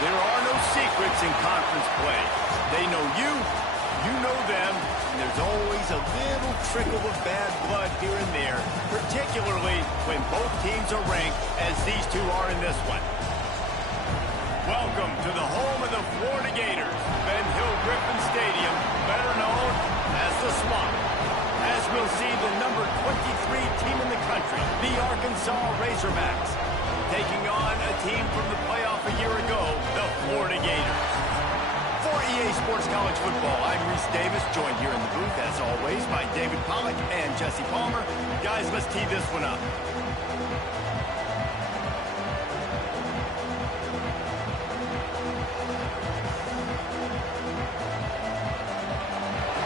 There are no secrets in conference play. They know you, you know them, and there's always a little trickle of bad blood here and there, particularly when both teams are ranked as these two are in this one. Welcome to the home of the Florida Gators, Ben Hill Griffin Stadium, better known as the Swamp. As we'll see, the number 23 team in the country, the Arkansas Razorbacks, taking on a team from the playoff a year ago, the Florida Gators. For EA Sports College Football, I'm Reese Davis, joined here in the booth, as always, by David Pollack and Jesse Palmer. Guys, let's tee this one up.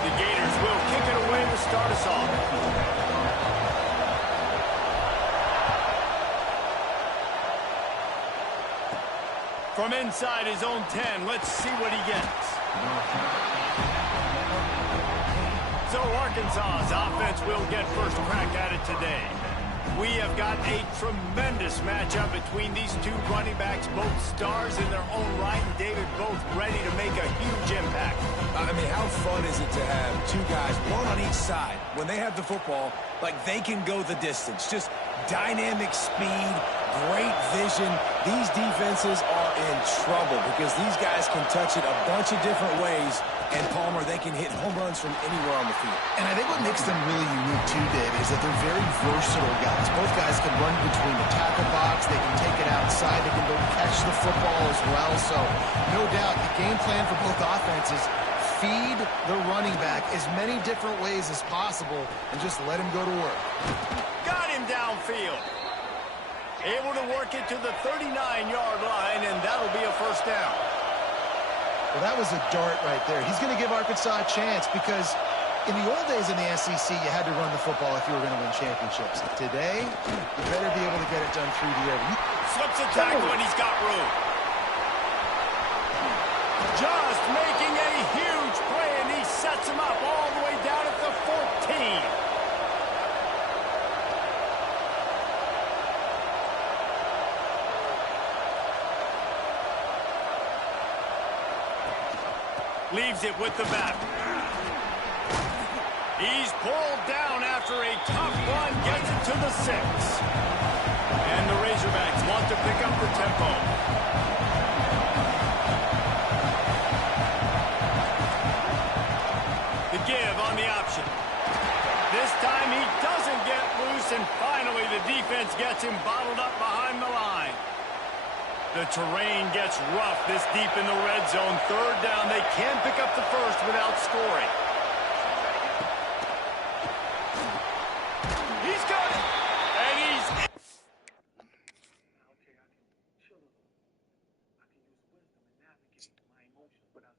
The Gators will kick it away to start us off. From inside his own 10, let's see what he gets. So Arkansas's offense will get first crack at it today. We have got a tremendous matchup between these two running backs, both stars in their own right, and David, both ready to make a huge impact. I mean, how fun is it to have two guys, one on each side, when they have the football, like they can go the distance. Just dynamic speed, great vision. These defenses are in trouble because these guys can touch it a bunch of different ways, and Palmer, they can hit home runs from anywhere on the field. And I think what makes them really unique too, Dave, is that they're very versatile guys. Both guys can run between the tackle box, they can take it outside, they can go catch the football as well. So no doubt the game plan for both offenses, feed the running back as many different ways as possible and just let him go to work. Got him downfield. Able to work it to the 39-yard line, and that'll be a first down. Well, that was a dart right there. He's going to give Arkansas a chance because in the old days in the SEC, you had to run the football if you were going to win championships. Today, you better be able to get it done through the air. Slips a tackle, and he's got room. Just making a huge play, and he sets him up all the way down at the 14. Leaves it with the back. He's pulled down after a tough run, gets it to the 6. And the Razorbacks want to pick up the tempo. The give on the option. This time he doesn't get loose, and finally the defense gets him bottled up behind the line. The terrain gets rough this deep in the red zone. Third down. They can't pick up the first without scoring. He's got it. And he's...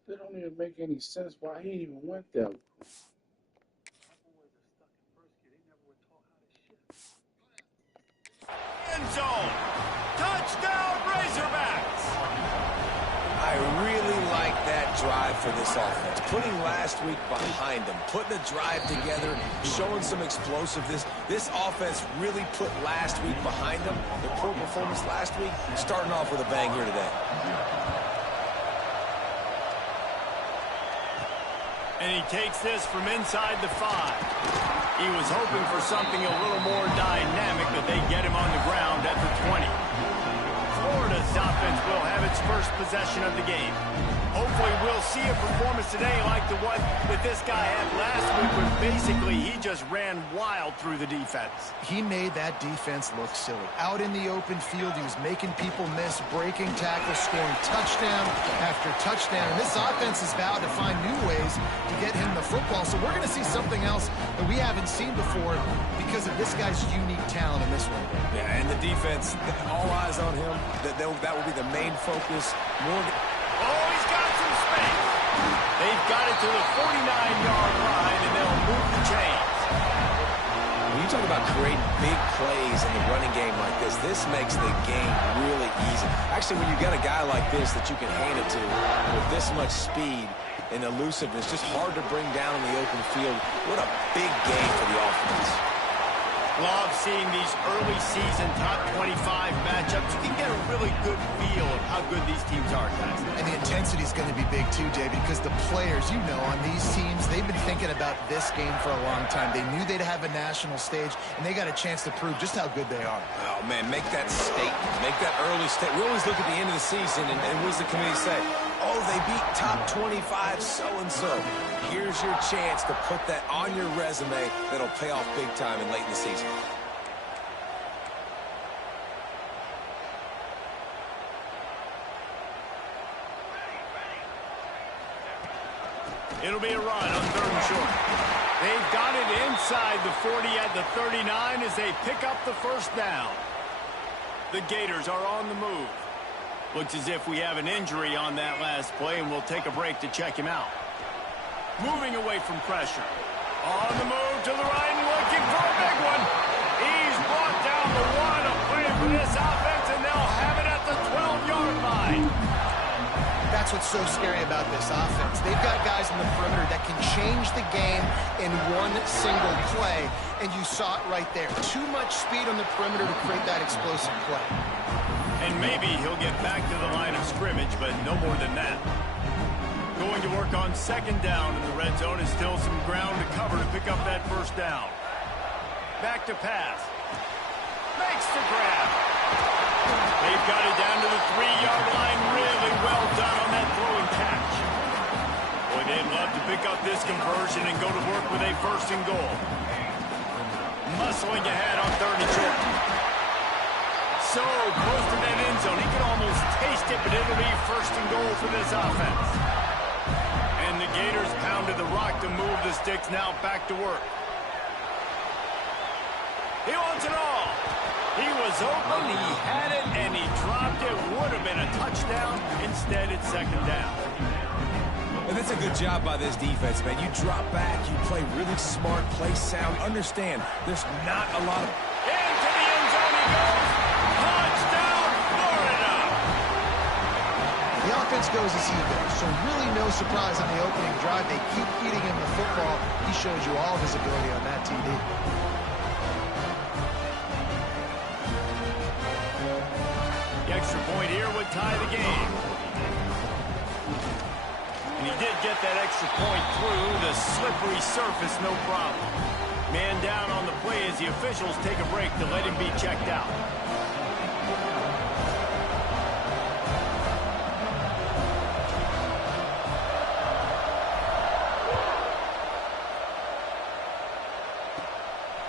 That don't even make any sense why he even went there. End zone. Touchdown, Razorbacks! I really like that drive for this offense. Putting last week behind them, putting a drive together, showing some explosiveness. This offense really put last week behind them. Their poor performance last week, starting off with a bang here today. And he takes this from inside the 5. He was hoping for something a little more dynamic, but they get him on the ground at the 20. Florida Cincinnati's offense will have its first possession of the game. Hopefully we'll see a performance today like the one that this guy had last week, where basically he just ran wild through the defense. He made that defense look silly. Out in the open field, he was making people miss, breaking tackles, scoring touchdown after touchdown. And this offense is vowed to find new ways to get him the football. So we're going to see something else that we haven't seen before because of this guy's unique talent in this one. Yeah, and the defense, all eyes on him. That will be the main focus. Oh, he's got some space. They've got it to the 49-yard line, and they'll move the chains. When you talk about creating big plays in the running game like this makes the game really easy. Actually, when you got a guy like this that you can hand it to with this much speed and elusiveness, just hard to bring down in the open field. What a big game for the offense. Love seeing these early season top 25 matchups. You can get a really good feel of how good these teams are, guys. And the intensity is going to be big too, David, because the players, you know, on these teams, they've been thinking about this game for a long time. They knew they'd have a national stage, and they got a chance to prove just how good they are. Oh, man, make that statement. Make that early statement. We always look at the end of the season, and what does the committee say? Oh, they beat top 25 so-and-so. Here's your chance to put that on your resume that'll pay off big time and late in the season. It'll be a run on 3rd and short. They've got it inside the 40 at the 39 as they pick up the first down. The Gators are on the move. Looks as if we have an injury on that last play, and we'll take a break to check him out. Moving away from pressure. On the move to the right and looking for a big one. He's brought down the one. A play for this offense, and they'll have it at the 12-yard line. That's what's so scary about this offense. They've got guys in the perimeter that can change the game in one single play, and you saw it right there. Too much speed on the perimeter to create that explosive play. And maybe he'll get back to the line of scrimmage, but no more than that. Going to work on 2nd down in the red zone is still some ground to cover to pick up that first down. Back to pass. Makes the grab. They've got it down to the 3-yard line. Really well done on that throwing catch. Boy, they'd love to pick up this conversion and go to work with a 1st and goal. Muscling ahead on 3rd and short. So close to that end zone. He could almost taste it, but it'll be 1st and goal for this offense. And the Gators pounded the rock to move the sticks. Now back to work. He wants it all. He was open, he had it, and he dropped it. Would have been a touchdown. Instead, it's 2nd down. And that's a good job by this defense, man. You drop back, you play really smart, play sound. Understand, there's not a lot of... Into the end zone he goes. Touchdown, Florida. The offense goes as he goes, so really no surprise on the opening drive. They keep feeding him the football. He shows you all of his ability on that TD. The extra point here would tie the game. And he did get that extra point through the slippery surface, no problem. Man down on the play as the officials take a break to let him be checked out.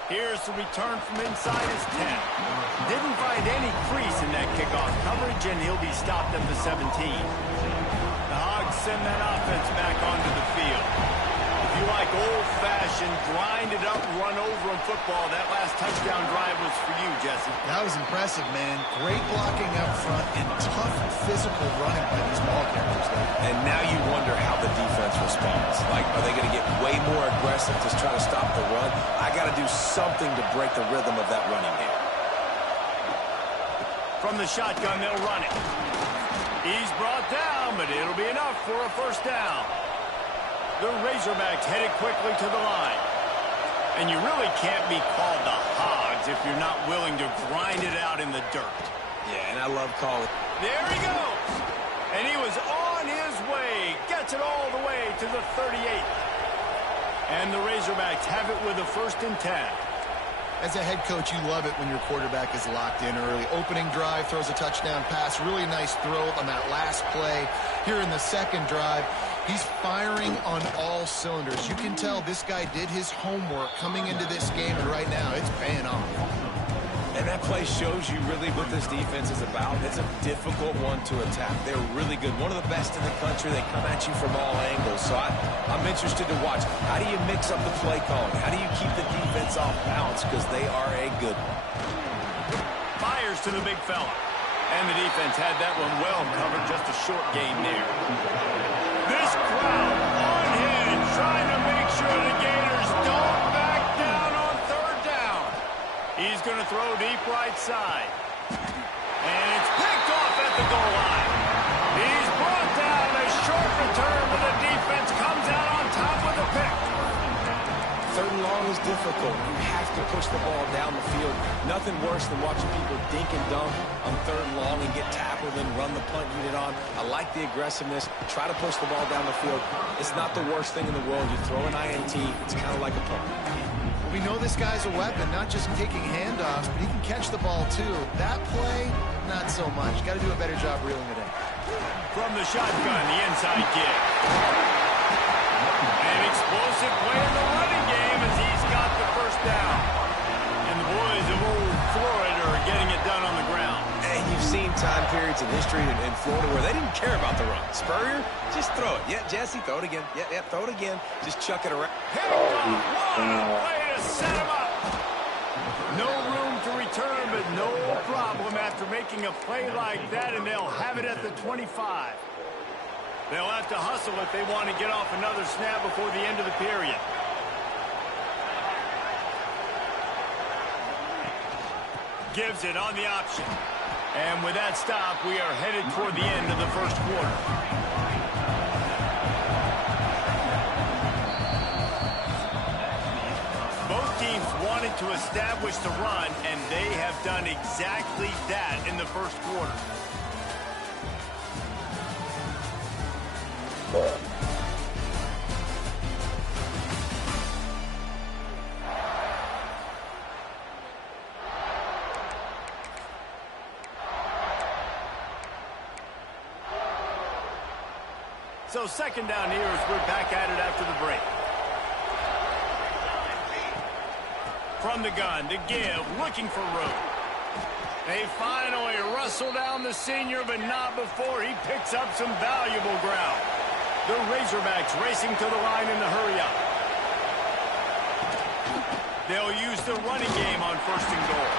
Here's the return from inside his 10. Didn't find any crease in that kickoff coverage, and he'll be stopped at the 17. The Hogs send that offense back onto the field. If you like old-fashioned, grind-it-up, run-over-'em football, that last touchdown drive was for you, Jesse. That was impressive, man. Great blocking up front and tough physical running by these ball carriers there. And now you wonder how the defense responds. Like, are they going to get way more aggressive to try to stop the run? I got to do something to break the rhythm of that running game. From the shotgun, they'll run it. He's brought down, but it'll be enough for a 1st down. The Razorbacks headed quickly to the line. And you really can't be called the Hogs if you're not willing to grind it out in the dirt. Yeah, and I love calling. There he goes. And he was on his way. Gets it all the way to the 38. And the Razorbacks have it with a 1st and 10. As a head coach, you love it when your quarterback is locked in early. Opening drive, throws a touchdown pass. Really nice throw on that last play. Here in the second drive, he's firing on all cylinders. You can tell this guy did his homework coming into this game, and right now it's paying off. And that play shows you really what this defense is about. It's a difficult one to attack. They're really good. One of the best in the country. They come at you from all angles. So I'm interested to watch. How do you mix up the play calling? How do you keep the defense off balance? Because they are a good one. Fires to the big fella. And the defense had that one well covered. Just a short game there. This crowd on hand trying to make sure the Gators don't back down on third down. He's going to throw deep right side. And it's picked off at the goal line. He's brought down a short return, but the defense comes out on top with a pick. Third and long is difficult. You have to push the ball down the field. Nothing worse than watching people dink and dunk on third and long and get tackled and run the punt unit on. I like the aggressiveness. Try to push the ball down the field. It's not the worst thing in the world. You throw an INT, it's kind of like a punt. We know this guy's a weapon, not just taking handoffs, but he can catch the ball too. That play, not so much. Got to do a better job reeling it in. From the shotgun, the inside kick. An explosive play in the running game as he's got the first down. And the boys of old Florida are getting it done on the ground. And you've seen time periods in history in Florida where they didn't care about the run. Spurrier, just throw it. Yeah, Jesse, throw it again. Yeah, throw it again. Just chuck it around. Picked off. What a play to set him up. No room to return, but no problem after making a play like that, and they'll have it at the 25. They'll have to hustle if they want to get off another snap before the end of the period. Gives it on the option. And with that stop, we are headed toward the end of the first quarter. Both teams wanted to establish the run, and they have done exactly that in the first quarter. So second down here as we're back at it after the break. From the gun to give, looking for room. They finally wrestle down the senior, but not before he picks up some valuable ground. The Razorbacks racing to the line in the hurry-up. They'll use the running game on first and goal.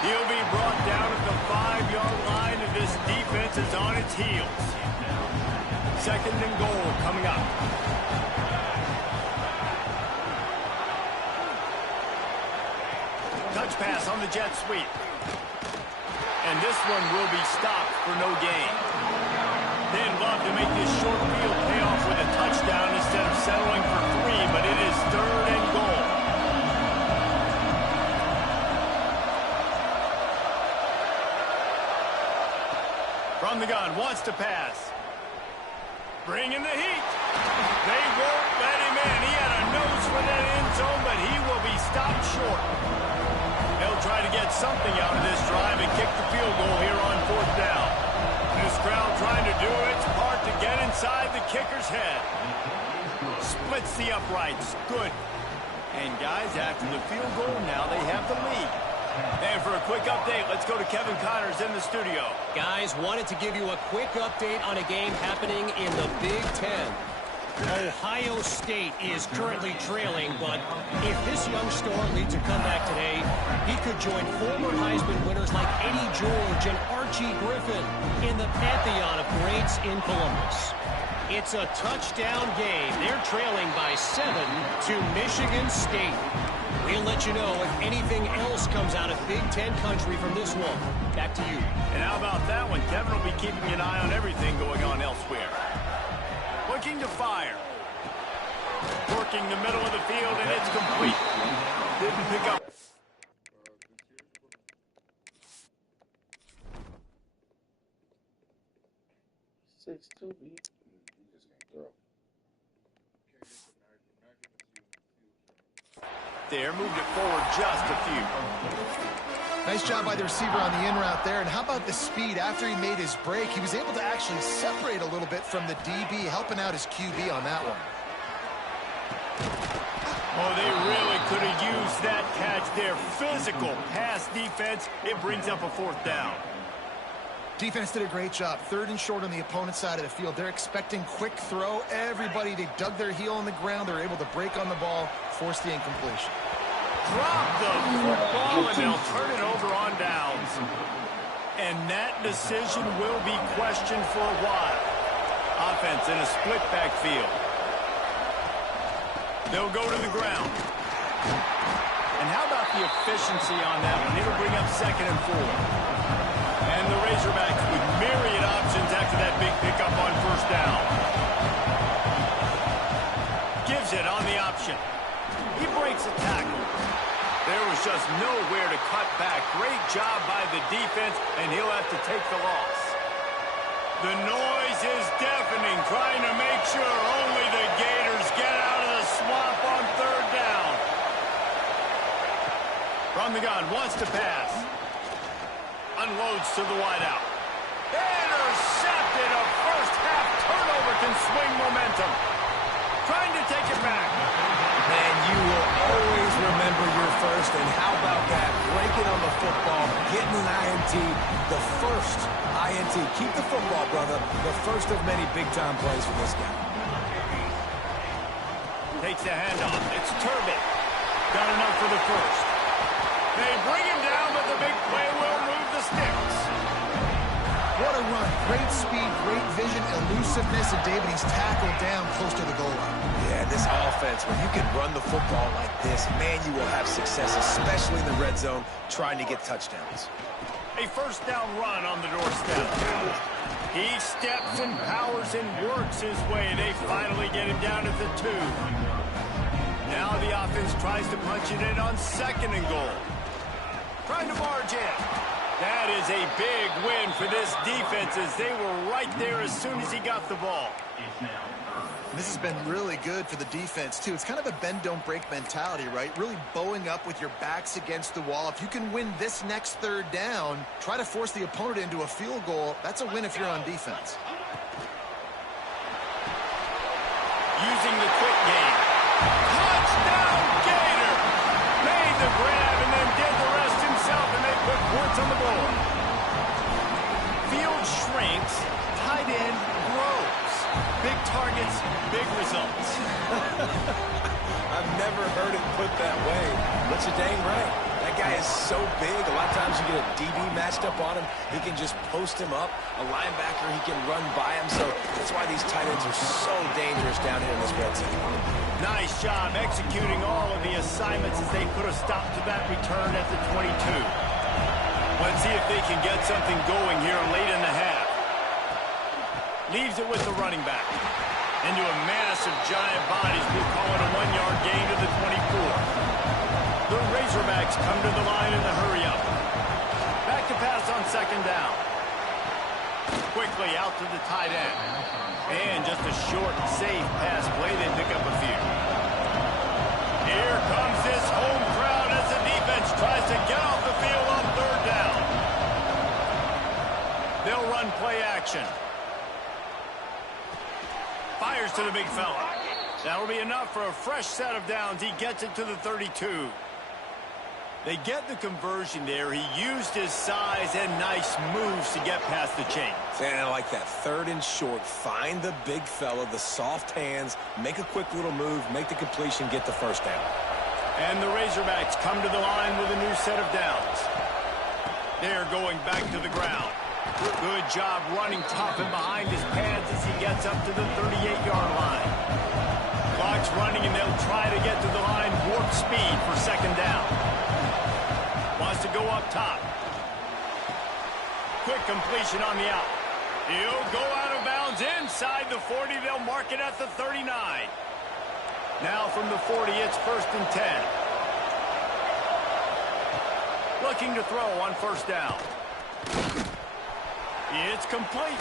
He'll be brought down at the 5-yard line, and this defense is on its heels. Second and goal coming up. Touch pass on the jet sweep. And this one will be stopped for no gain. They'd love to make this short field pay off with a touchdown instead of settling for 3, but it is third and goal. From the gun, wants to pass. Bringing the heat. They won't let him in. He had a nose for that end zone, but he will be stopped short. They'll try to get something out of this drive and kick the field goal here on fourth down. This crowd trying to do its part to get inside the kicker's head. Splits the uprights. Good. And guys, after the field goal, now they have the lead. And for a quick update, let's go to Kevin Connors in the studio. Guys, wanted to give you a quick update on a game happening in the Big Ten. Ohio State is currently trailing, but if this young star leads a comeback today, he could join former Heisman winners like Eddie George and Archie Griffin in the pantheon of greats in Columbus. It's a touchdown game. They're trailing by 7 to Michigan State. We'll let you know if anything else comes out of Big Ten country from this one. Back to you. And how about that one? Kevin will be keeping an eye on everything going on elsewhere. Looking to fire. Working the middle of the field, and it's complete. Didn't pick up. Six two beat. You just can't throw. there, moved it forward just a few. Nice job by the receiver on the in route there. And how about the speed? After he made his break, he was able to actually separate a little bit from the DB, helping out his QB on that one. Oh, they really could have used that catch there. Physical pass defense. It brings up a 4th down. Defense did a great job. 3rd and short on the opponent's side of the field. They're expecting quick throw. Everybody, they dug their heel on the ground. They're able to break on the ball, force the incompletion. Drop the football, and they'll turn it over on downs. And that decision will be questioned for a while. Offense in a split backfield. They'll go to the ground. And how about the efficiency on that one? It'll bring up 2nd and 4. And the Razorbacks with myriad options after that big pickup on 1st down. Gives it on the option. He breaks a tackle. There was just nowhere to cut back. Great job by the defense, and he'll have to take the loss. The noise is deafening, trying to make sure only the Gators get out of the swamp on 3rd down. From the gun, wants to pass. Unloads to the wideout. Intercepted. A first-half turnover can swing momentum. Trying to take it back. And you will always remember your first. And how about that? Breaking on the football, getting an INT, the first INT. Keep the football, brother. The first of many big-time plays for this guy. Takes the handoff. It's Turbin. Got enough for the first. They bring him down, but the big play will move the sticks. What a run. Great speed, great vision, elusiveness, and David, he's tackled down close to the goal line. Yeah, this offense, when you can run the football like this, man, you will have success, especially in the red zone, trying to get touchdowns. A 1st down run on the doorstep. He steps and powers and works his way. They finally get him down at the 2. Now the offense tries to punch it in on 2nd and goal. Trying to barge in. That is a big win for this defense as they were right there as soon as he got the ball. This has been really good for the defense, too. It's kind of a bend-don't-break mentality, right? Really bowing up with your backs against the wall. If you can win this next 3rd down, try to force the opponent into a field goal. That's a win if you're on defense. Using the quick game. Touchdown, Gator! Made the grab and then did the rest himself, and they put points on the board. Field shrinks, tight end grows. Big targets, big results. I've never heard it put that way, but you're dang right. That guy is so big. A lot of times you get a DB matched up on him. He can just post him up. A linebacker, he can run by him. So that's why these tight ends are so dangerous down here in this red zone. Nice job executing all of the assignments as they put a stop to that return at the 22. Let's see if they can get something going here late in the half. Leaves it with the running back. Into a massive giant bodies. We'll call it a 1-yard gain to the 24. The Razorbacks come to the line in the hurry-up. Back to pass on 2nd down. Quickly out to the tight end. And just a short, safe pass play. They pick up a few. Here comes this home crowd as the defense tries to get off the field on 3rd down. They'll run play action. Fires to the big fella. That'll be enough for a fresh set of downs. He gets it to the 32. They get the conversion there. He used his size and nice moves to get past the chains. And I like that 3rd and short. Find the big fella, the soft hands, make a quick little move, make the completion, get the 1st down. And the Razorbacks come to the line with a new set of downs. They're going back to the ground. Good job running tough and behind his pads as he gets up to the 38-yard line. Clock's running, and they'll try to get to the line. Warp speed for 2nd down. Wants to go up top. Quick completion on the out. He'll go out of bounds inside the 40. They'll mark it at the 39. Now from the 40, it's 1st and 10. Looking to throw on 1st down. It's complete.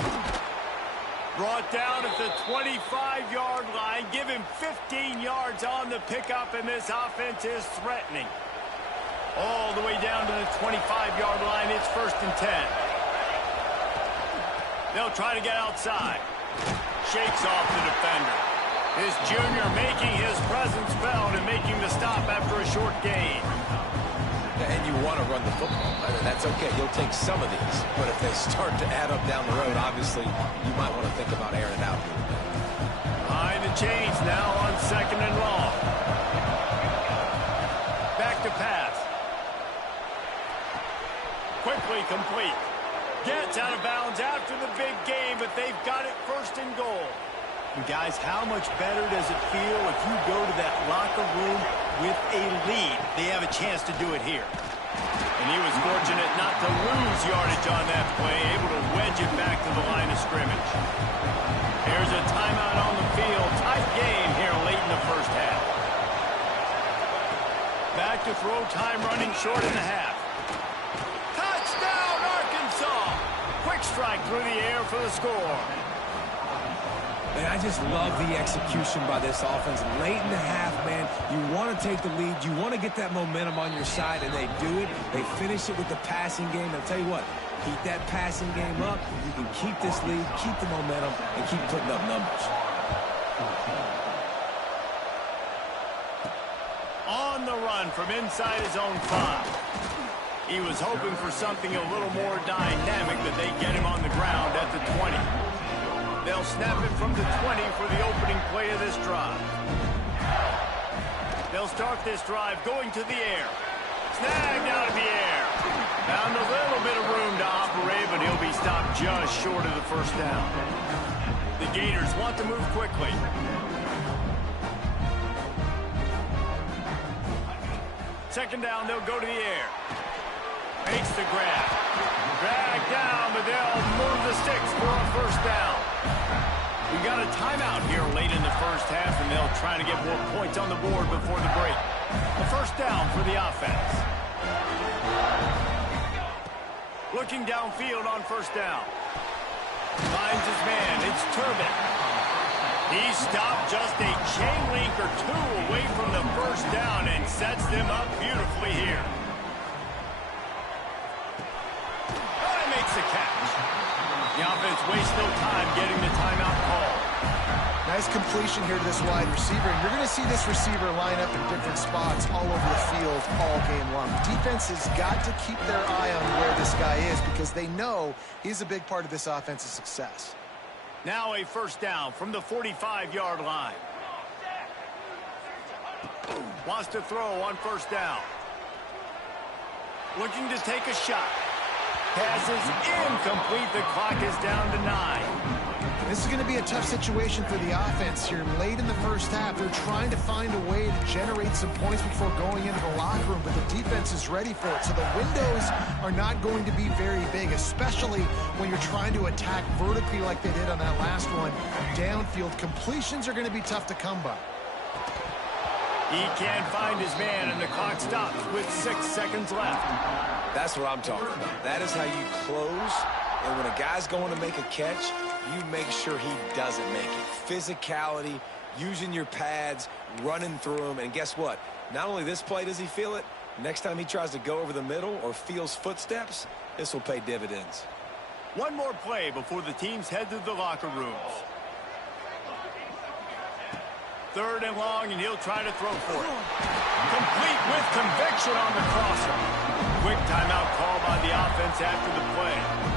Brought down at the 25-yard line. Give him 15 yards on the pickup, and this offense is threatening. All the way down to the 25-yard line. It's 1st and 10. They'll try to get outside. Shakes off the defender. This junior making his presence felt and making the stop after a short gain. And you want to run the football. That's okay. You'll take some of these. But if they start to add up down the road, obviously, you might want to think about airing it out here. Behind the chains now on 2nd and long. Back to pass. Quickly complete. Gets out of bounds after the big game, but they've got it 1st and goal. And guys, how much better does it feel if you go to that locker room with a lead? They have a chance to do it here. And he was fortunate not to lose yardage on that play, able to wedge it back to the line of scrimmage. Here's a timeout on the field. Tight game here late in the 1st half. Back to throw time, running short in the half. Touchdown, Arkansas! Quick strike through the air for the score. Man, I just love the execution by this offense. Late in the half, man, you want to take the lead. You want to get that momentum on your side, and they do it. They finish it with the passing game. I'll tell you what, keep that passing game up. You can keep this lead, keep the momentum, and keep putting up numbers. On the run from inside his own 5. He was hoping for something a little more dynamic, but they get him on the ground at the 20. They'll snap it from the 20 for the opening play of this drive. They'll start this drive going to the air. Snagged out of the air. Found a little bit of room to operate, but he'll be stopped just short of the 1st down. The Gators want to move quickly. Second down, they'll go to the air. Makes the grab. Drag down, but they'll move the sticks for a 1st down. We got a timeout here late in the 1st half, and they'll try to get more points on the board before the break. A 1st down for the offense. Looking downfield on 1st down. Finds his man. It's Turbin. He stopped just a chain link or 2 away from the 1st down and sets them up beautifully here. And makes the catch. The offense wastes no time getting the timeout call. Nice completion here to this wide receiver. And you're going to see this receiver line up in different spots all over the field all game long. The defense has got to keep their eye on where this guy is because they know he's a big part of this offense's success. Now a 1st down from the 45-yard line. Wants to throw on 1st down. Looking to take a shot. Passes incomplete. The clock is down to 9. This is going to be a tough situation for the offense here. Late in the 1st half, they're trying to find a way to generate some points before going into the locker room, but the defense is ready for it. So the windows are not going to be very big, especially when you're trying to attack vertically like they did on that last one. Downfield completions are going to be tough to come by. He can't find his man, and the clock stops with 6 seconds left. That's what I'm talking about. That is how you close. And when a guy's going to make a catch, you make sure he doesn't make it. Physicality, using your pads, running through them. And guess what? Not only this play does he feel it, next time he tries to go over the middle or feels footsteps, this will pay dividends. One more play before the teams head to the locker rooms. 3rd and long, and he'll try to throw for it. Complete with conviction on the crosser. Quick timeout call by the offense after the play.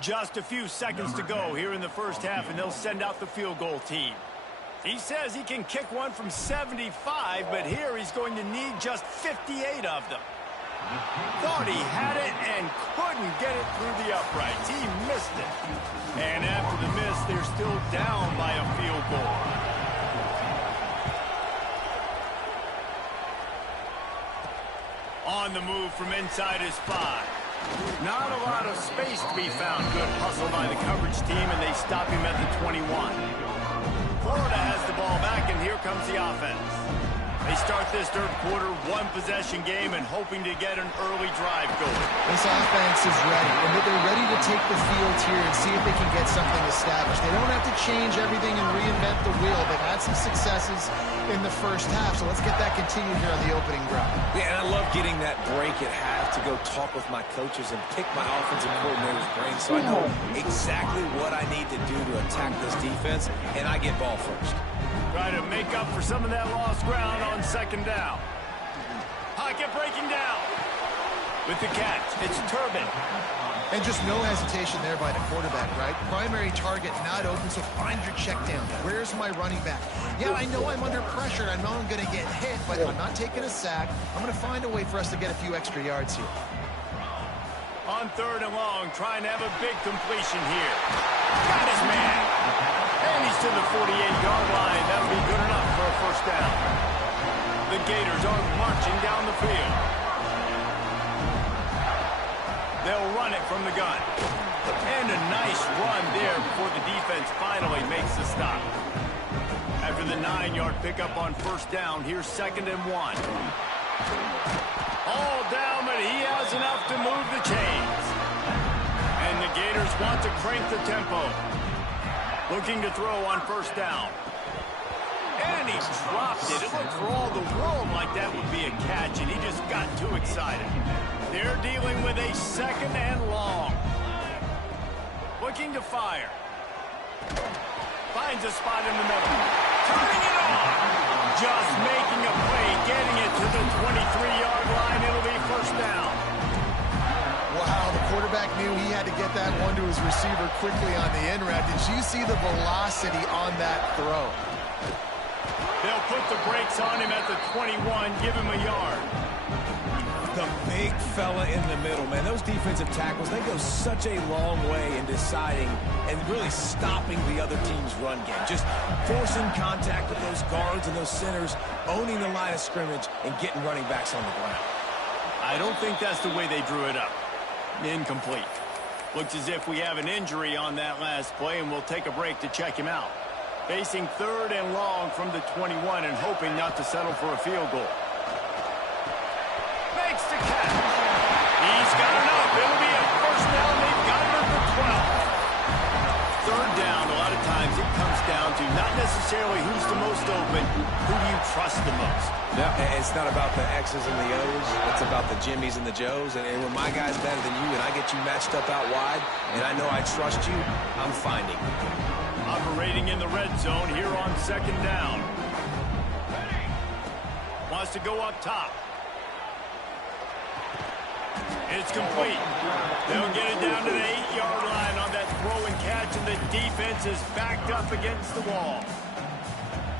Just a few seconds to go here in the 1st half, and they'll send out the field goal team. He says he can kick one from 75, but here he's going to need just 58 of them. Thought he had it and couldn't get it through the uprights. He missed it. And after the miss, they're still down by a field goal. On the move from inside his 5. Not a lot of space to be found. Good hustle by the coverage team, and they stop him at the 21. Florida has the ball back, and here comes the offense. They start this third quarter, one-possession game, and hoping to get an early drive going. This offense is ready, and they're ready to take the field here and see if they can get something established. They don't have to change everything and reinvent the wheel. They've had some successes in the first half, so let's get that continued here on the opening drive. Yeah, and I love getting that break at half to go talk with my coaches and pick my offensive coordinator's brain so I know exactly what I need to do to attack this defense, and I get ball first. Try to make up for some of that lost ground on second down. Pocket breaking down. With the catch, it's Turbin. And just no hesitation there by the quarterback, right? Primary target not open, so find your check down. Where's my running back? Yeah, I know I'm under pressure. I know I'm going to get hit, but I'm not taking a sack. I'm going to find a way for us to get a few extra yards here. On third and long, trying to have a big completion here. Got his man. And he's to the 48-yard line. That'll be good enough for a first down. The Gators are marching down the field. They'll run it from the gun. And a nice run there before the defense finally makes the stop. After the 9-yard pickup on first down, here's 2nd and 1. All down, but he has enough to move the chains. And the Gators want to crank the tempo. Looking to throw on first down. And he dropped it. It looked for all the world like that would be a catch, and he just got too excited. They're dealing with a 2nd and long. Looking to fire. Finds a spot in the middle. Turning it on. Just making a play, getting it to the 23-yard line. It'll be first down. Wow, the quarterback knew he had to get that one to his receiver quickly on the in route. Did you see the velocity on that throw? They'll put the brakes on him at the 21, give him a yard. The big fella in the middle, man. Those defensive tackles, they go such a long way in deciding and really stopping the other team's run game. Just forcing contact with those guards and those centers, owning the line of scrimmage, and getting running backs on the ground. I don't think that's the way they drew it up. Incomplete. Looks as if we have an injury on that last play, and we'll take a break to check him out. Facing 3rd and long from the 21 and hoping not to settle for a field goal. Makes the catch. He's got enough. It'll be a first down. They've got him at the 12. 3rd down, a lot of times it comes down to not necessarily who's the most open, who do you trust the most? No, it's not about the X's and the O's. It's about the Jimmys and the Joes. And when my guy's better than you and I get you matched up out wide and I know I trust you, I'm finding you. Operating in the red zone here on 2nd down. Wants to go up top. It's complete. They'll get it down to the 8-yard line on that throw and catch, and the defense is backed up against the wall.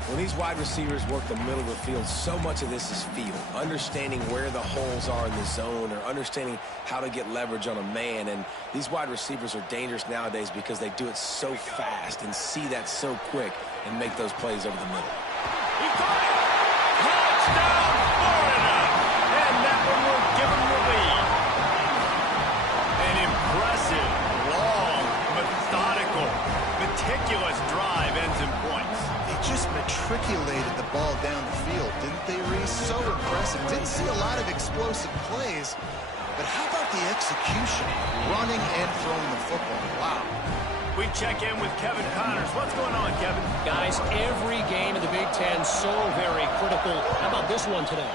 When these wide receivers work the middle of the field, so much of this is feel. Understanding where the holes are in the zone or understanding how to get leverage on a man. And these wide receivers are dangerous nowadays because they do it so fast and see that so quick and make those plays over the middle. He got it! Touchdown, Florida! And that one will give them the lead. An impressive, long, methodical, meticulous drive ends in points. They just matriculated the ball down the field, didn't they, Reese? So impressive. Didn't see a lot of explosive plays, but how about the execution? Running and throwing the football. Wow. We check in with Kevin Connors. What's going on, Kevin? Guys, every game in the Big Ten so very critical. How about this one today?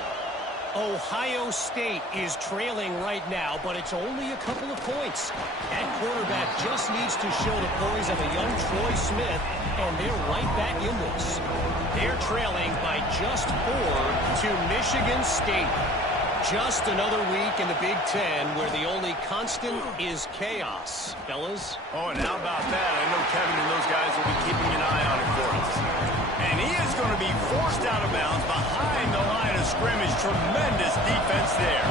Ohio State is trailing right now, but it's only a couple of points. That quarterback just needs to show the poise of a young Troy Smith, and they're right back in this. They're trailing by just 4 to Michigan State. Just another week in the Big Ten where the only constant is chaos, fellas. Oh, and how about that? I know Kevin and those guys will be keeping an eye on it for us. And he is going to be forced out of bounds behind the line of scrimmage. Tremendous defense there.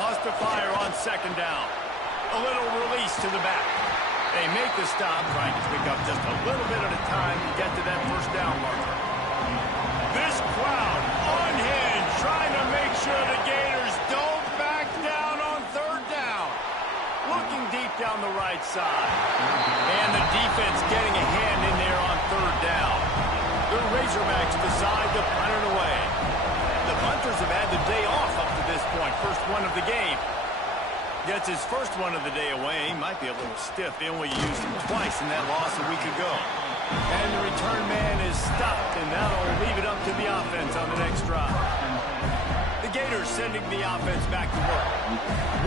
Lost the fire on 2nd down. A little release to the back. They make the stop, trying to pick up just a little bit at a time to get to that first down marker. This crowd unhinged, trying to make sure the Gators don't back down on third down. Looking deep down the right side. And the defense getting a hand in there on third down. The Razorbacks decide to punt it away. The punters have had the day off up to this point. First one of the game. Gets his first one of the day away. He might be a little stiff. They only used him twice in that loss a week ago. And the return man is stopped, and that'll leave it up to the offense on the next drive. The Gators sending the offense back to work.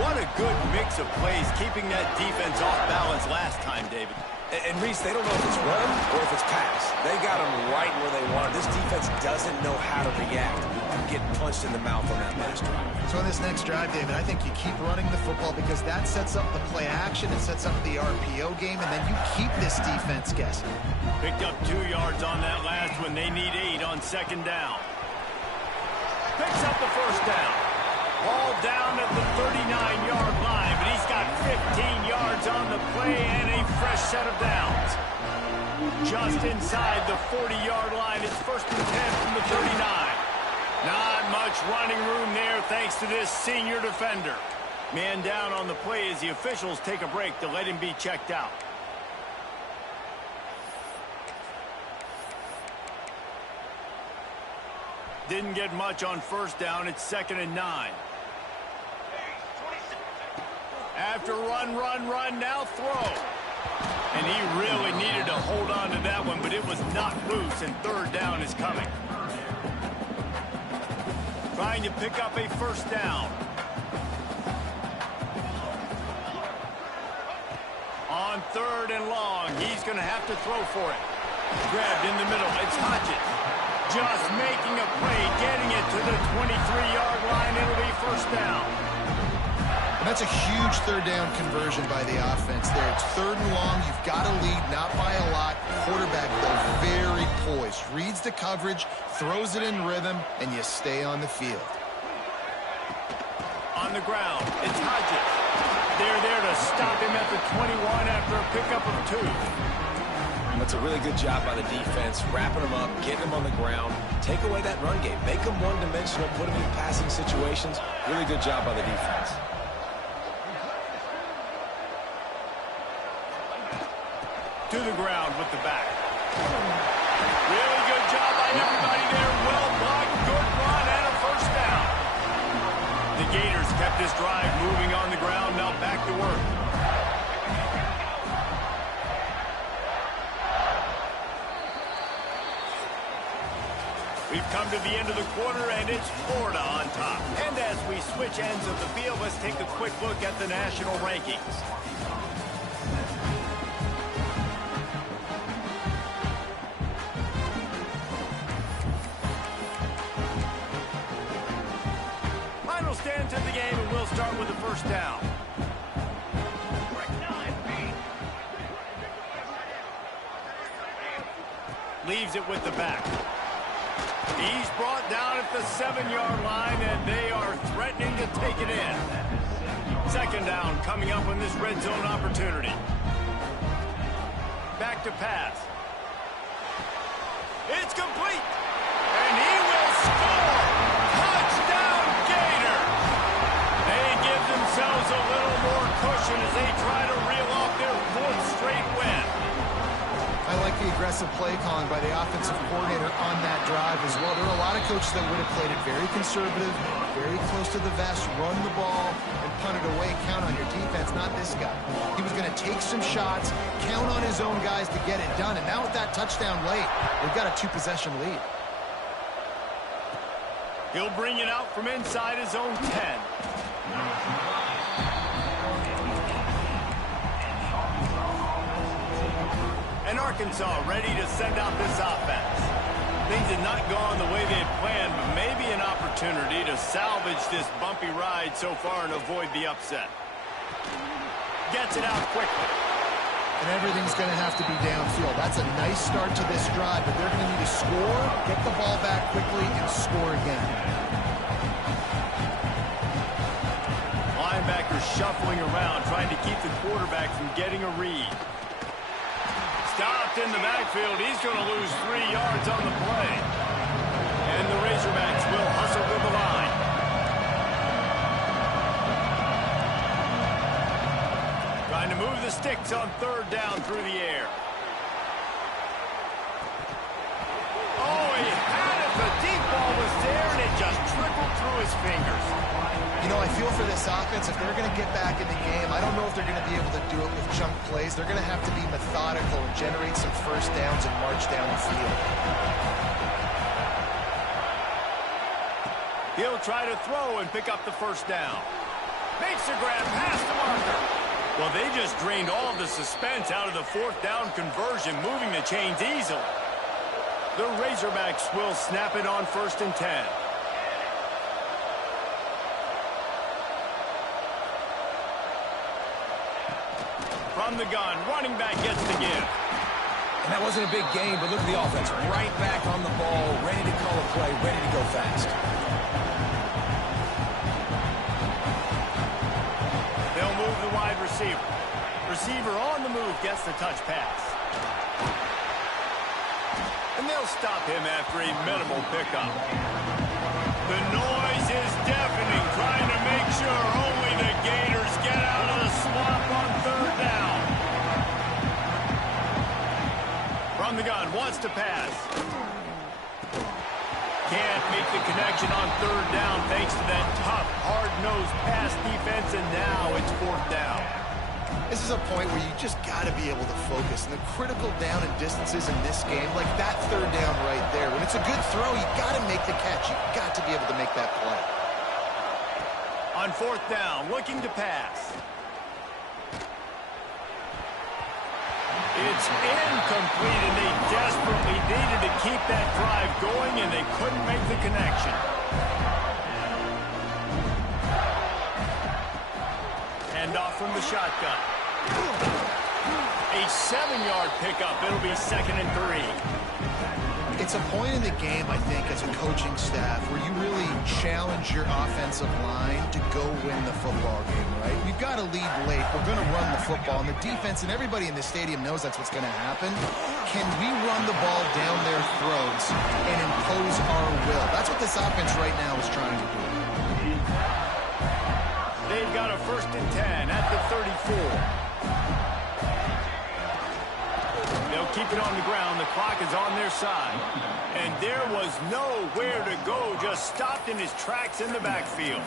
What a good mix of plays, keeping that defense off balance last time, David. And Reese, they don't know if it's run or if it's pass. They got them right where they want it. This defense doesn't know how to react to getting punched in the mouth on that last drive. So in this next drive, David, I think you keep running the football because that sets up the play action, it sets up the RPO game, and then you keep this defense guessing. Picked up 2 yards on that last one. They need 8 on second down. Picks up the first down. Ball down at the 39-yard line, but he's got 15 yards on the play and a fresh set of downs. Just inside the 40-yard line, it's 1st and 10 from the 39. Not much running room there thanks to this senior defender. Man down on the play as the officials take a break to let him be checked out. Didn't get much on first down. It's 2nd and 9. After run, now throw. And he really needed to hold on to that one, but it was not loose, and 3rd down is coming. Trying to pick up a first down. On 3rd and long, he's going to have to throw for it. Grabbed in the middle. It's Hodges. Just making a play, getting it to the 23-yard line. It'll be 1st down. And that's a huge 3rd down conversion by the offense there. It's 3rd and long. You've got to lead, not by a lot. Quarterback, though, very poised. Reads the coverage, throws it in rhythm, and you stay on the field. On the ground, it's Hodges. They're there to stop him at the 21 after a pickup of 2. That's a really good job by the defense, wrapping them up, getting them on the ground, take away that run game, make them one-dimensional, put them in passing situations. Really good job by the defense. To the ground with the back. Really good job by everybody there. Well blocked, good run, and a 1st down. The Gators kept this drive moving on the ground, now back to work. We've come to the end of the quarter, and it's Florida on top. And as we switch ends of the field, let's take a quick look at the national rankings. Final stands in the game, and we'll start with the 1st down. Leaves it with the back. He's brought down at the 7-yard line, and they are threatening to take it in. 2nd down coming up on this red zone opportunity. Back to pass. It's complete. And he will score. Touchdown, Gators. They give themselves a little more cushion as they try to reel off their 4th straight win. I like the aggressive play calling by the offensive coordinator on that drive as well. There are a lot of coaches that would have played it very conservative, very close to the vest, run the ball, and punt it away. Count on your defense, not this guy. He was going to take some shots, count on his own guys to get it done. And now with that touchdown late, we've got a 2-possession lead. He'll bring it out from inside his own 10. And Arkansas ready to send out this offense. Things had not gone the way they had planned, but maybe an opportunity to salvage this bumpy ride so far and avoid the upset. Gets it out quickly. And everything's going to have to be downfield. That's a nice start to this drive, but they're going to need to score, get the ball back quickly, and score again. Linebackers shuffling around, trying to keep the quarterback from getting a read. Stopped in the backfield. He's going to lose 3 yards on the play. And the Razorbacks will hustle to the line. Trying to move the sticks on third down through the air. Oh, he had it. The deep ball was there, and it just trickled through his fingers. You know, I feel for this offense, if they're going to get back in the game, I don't know if they're going to be able to do it with chunk plays. They're going to have to be methodical and generate some first downs and march down the field. He'll try to throw and pick up the first down. Makes the grab past the marker. Well, they just drained all of the suspense out of the fourth down conversion, moving the chains easily. The Razorbacks will snap it on 1st and 10. From the gun, running back gets the give. And that wasn't a big game, but look at the offense. Right back on the ball, ready to call a play, ready to go fast. They'll move the wide receiver. Receiver on the move gets the touch pass. And they'll stop him after a minimal pickup. The noise is deafening, trying to make sure only the Gators get out of the swamp on third down. From the gun, wants to pass. Can't make the connection on third down thanks to that tough, hard-nosed pass defense, and now it's fourth down. This is a point where you just got to be able to focus. And the critical down and distances in this game, like that third down right there, when it's a good throw, you got to make the catch. You got to be able to make that play. On fourth down, looking to pass. It's incomplete, and they desperately needed to keep that drive going, and they couldn't make the connection. Hand off from the shotgun. A 7-yard pickup. It'll be 2nd and 3. It's a point in the game, I think, as a coaching staff, where you really challenge your offensive line to go win the football game, right? We've got to lead late. We're going to run the football, and the defense and everybody in the stadium knows that's what's going to happen. Can we run the ball down their throats and impose our will? That's what this offense right now is trying to do. They've got a 1st and 10 at the 34. They'll keep it on the ground. The clock is on their side. And there was nowhere to go, just stopped in his tracks in the backfield.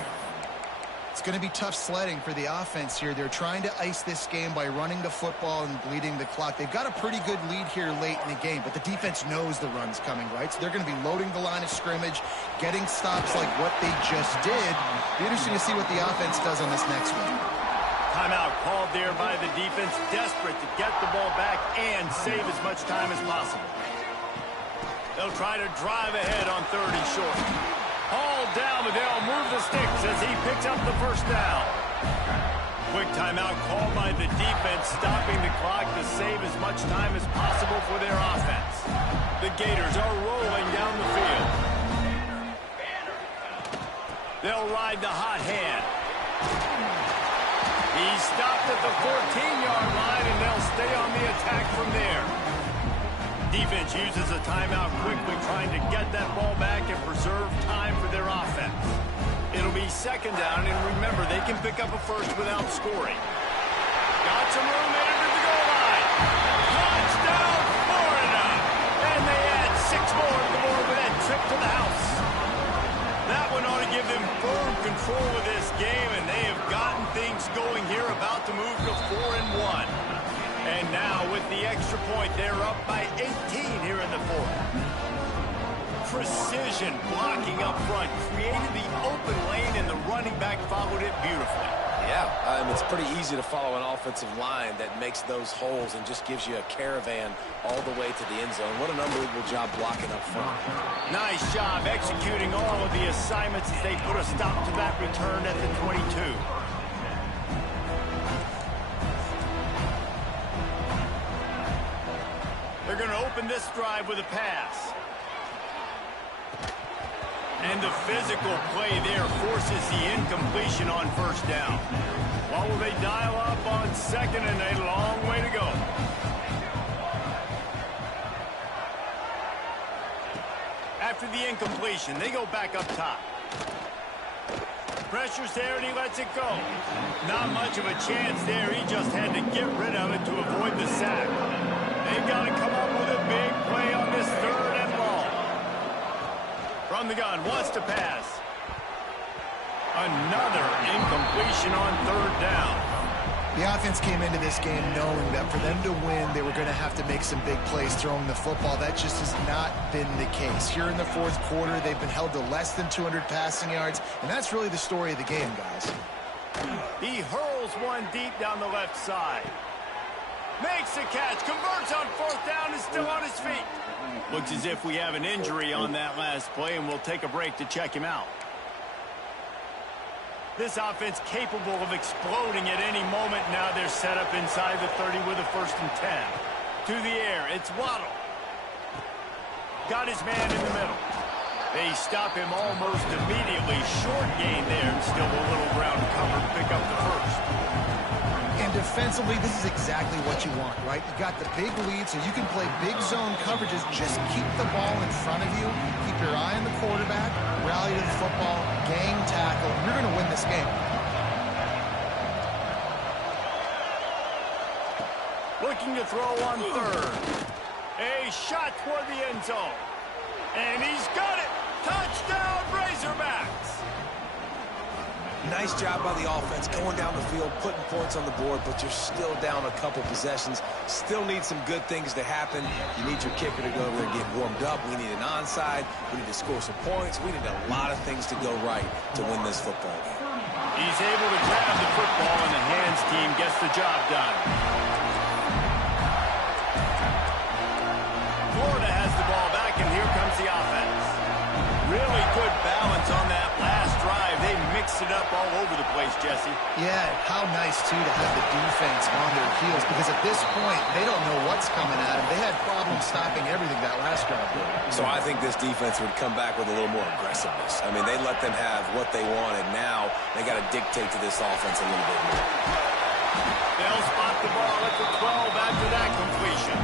It's going to be tough sledding for the offense here. They're trying to ice this game by running the football and bleeding the clock. They've got a pretty good lead here late in the game, but the defense knows the run's coming, right? So they're going to be loading the line of scrimmage, getting stops like what they just did. Be interesting to see what the offense does on this next one. Timeout called there by the defense, desperate to get the ball back and save as much time as possible. They'll try to drive ahead on 30 short. Hauled down, but they'll move the sticks as he picks up the first down. Quick timeout called by the defense, stopping the clock to save as much time as possible for their offense. The Gators are rolling down the field. They'll ride the hot hand. He's stopped at the 14-yard line, and they'll stay on the attack from there. Defense uses a timeout quickly, trying to get that ball back and preserve time for their offense. It'll be 2nd down, and remember, they can pick up a first without scoring. Got some room into the goal line. Touchdown, Florida! And they add 6 more to the board with that trip to the house. That one ought to give them firm control of this game, and they have gotten things going here, about to move to 4-1. And now, with the extra point, they're up by 18 here in the fourth. Precision blocking up front, created the open lane, and the running back followed it beautifully. Yeah, it's pretty easy to follow an offensive line that makes those holes and just gives you a caravan all the way to the end zone. What an unbelievable job blocking up front. Nice job executing all of the assignments as they put a stop to that return at the 22. They're going to open this drive with a pass. And the physical play there forces the incompletion on first down. What will they dial up on 2nd, and a long way to go. after the incompletion. They go back up top. Pressure's there, and he lets it go. Not much of a chance there. He just had to get rid of it to avoid the sack. They've got to come up with a big play on this 3rd and long. From the gun, wants to pass. Another incompletion on 3rd down. The offense came into this game knowing that for them to win, they were going to have to make some big plays throwing the football. That just has not been the case. Here in the 4th quarter, they've been held to less than 200 passing yards, and that's really the story of the game, guys. He hurls one deep down the left side. Makes the catch, converts on 4th down, and still on his feet. Looks as if we have an injury on that last play, and we'll take a break to check him out. This offense capable of exploding at any moment. Now they're set up inside the 30 with a 1st and 10. To the air, it's Waddle. Got his man in the middle. They stop him almost immediately. Short gain there, and still a little ground cover to pick up the 1st. And defensively, this is exactly what you want, right? You got the big lead, so you can play big zone coverages. Just keep the ball in front of you. Keep your eye on the quarterback. Rally to the football. Gang tackle. You're going to win this game. Looking to throw on 3rd. A shot toward the end zone. And he's got it. Touchdown, Razorbacks. Nice job by the offense going down the field, putting points on the board, but you're still down a couple possessions. Still need some good things to happen. You need your kicker to go over there and get warmed up. We need an onside. We need to score some points. We need a lot of things to go right to win this football game. He's able to grab the football, and the hands team gets the job done. Florida has the ball back, and here comes the offense. Really good balance on that last drive. They mixed it up all over the place, Jesse. Yeah, how nice, too, to have the defense on their heels, because at this point, they don't know what's coming at them. They had problems stopping everything that last drive. So I think this defense would come back with a little more aggressiveness. I mean, they let them have what they wanted. Now they got to dictate to this offense a little bit more. They'll spot the ball at the 12 after that completion.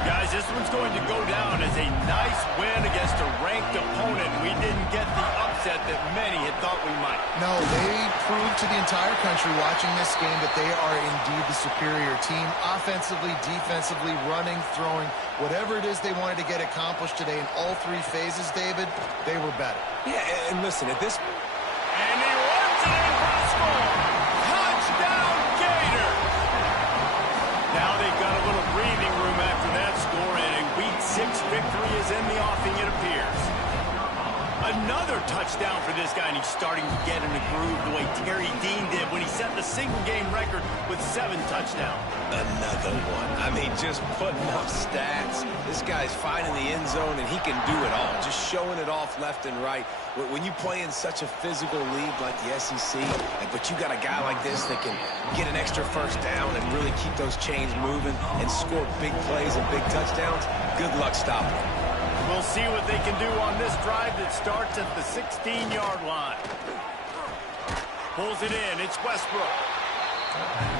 Guys, this one's going to go down as a nice win against a ranked opponent. We didn't get the upset that many had thought we might. No, they proved to the entire country watching this game that they are indeed the superior team. Offensively, defensively, running, throwing, whatever it is they wanted to get accomplished today in all 3 phases, David, they were better. Yeah, and listen, at this... And he runs it in for a score. Touchdown, Gators! Now they've got a little breathing room after that score, and a Week 6 victory is in the offing, it appears. Another touchdown for this guy, and he's starting to get in the groove the way Terry Dean did when he set the single-game record with 7 touchdowns. Another one. I mean, just putting up stats. This guy's finding the end zone, and he can do it all. Just showing it off left and right. When you play in such a physical league like the SEC, but you got a guy like this that can get an extra 1st down and really keep those chains moving and score big plays and big touchdowns, good luck stopping him. We'll see what they can do on this drive that starts at the 16-yard line. Pulls it in. It's Westbrook.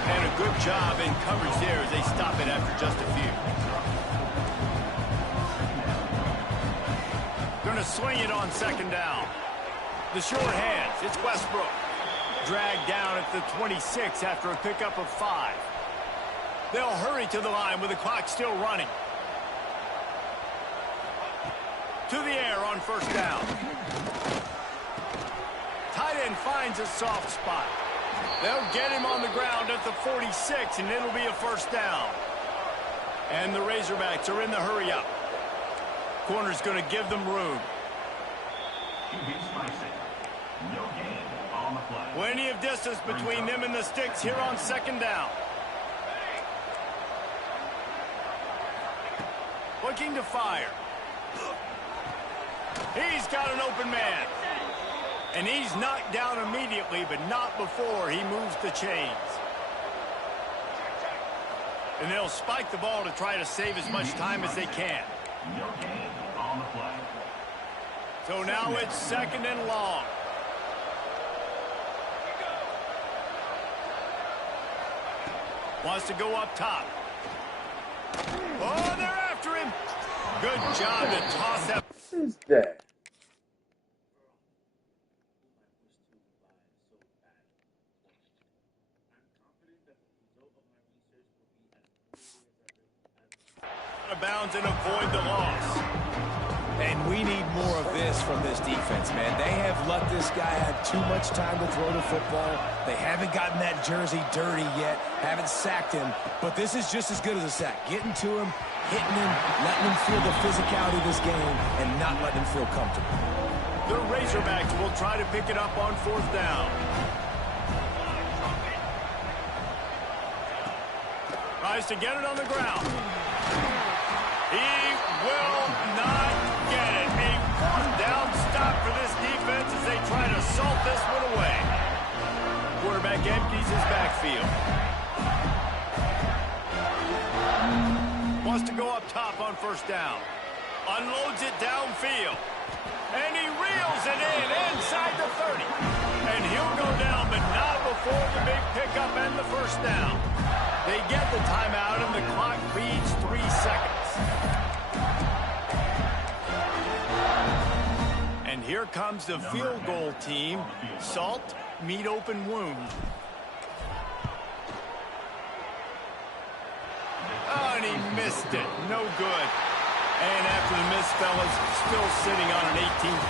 And a good job in coverage there as they stop it after just a few. Going to swing it on 2nd down. The short hands. It's Westbrook. Dragged down at the 26 after a pickup of 5. They'll hurry to the line with the clock still running. To the air on 1st down. Tight end finds a soft spot. They'll get him on the ground at the 46, and it'll be a 1st down. And the Razorbacks are in the hurry-up. Corner's going to give them room. Plenty of distance between them and the sticks here on 2nd down. Looking to fire. He's got an open man. And he's knocked down immediately, but not before he moves the chains. And they'll spike the ball to try to save as much time as they can. So now it's 2nd and long. Wants to go up top. Oh, they're after him. Good job to toss that. is that? Out of bounds and avoid the loss. And we need more of this from this defense, man. They have let this guy have too much time to throw the football. They haven't gotten that jersey dirty yet, haven't sacked him, but this is just as good as a sack. Getting to him, hitting him, letting him feel the physicality of this game, and not letting him feel comfortable. The Razorbacks will try to pick it up on 4th down. Tries to get it on the ground. He will not get it. A 4th down stop for this defense as they try to salt this one away. Quarterback empties his backfield. Wants to go up top on 1st down. Unloads it downfield. And he reels it in inside the 30. And he'll go down, but not before the big pickup and the 1st down. They get the timeout, and the clock reads 3 seconds. And here comes the field goal team. Salt, meet open wound. Oh, and he missed it. No good. And after the miss, fellas, still sitting on an 18-point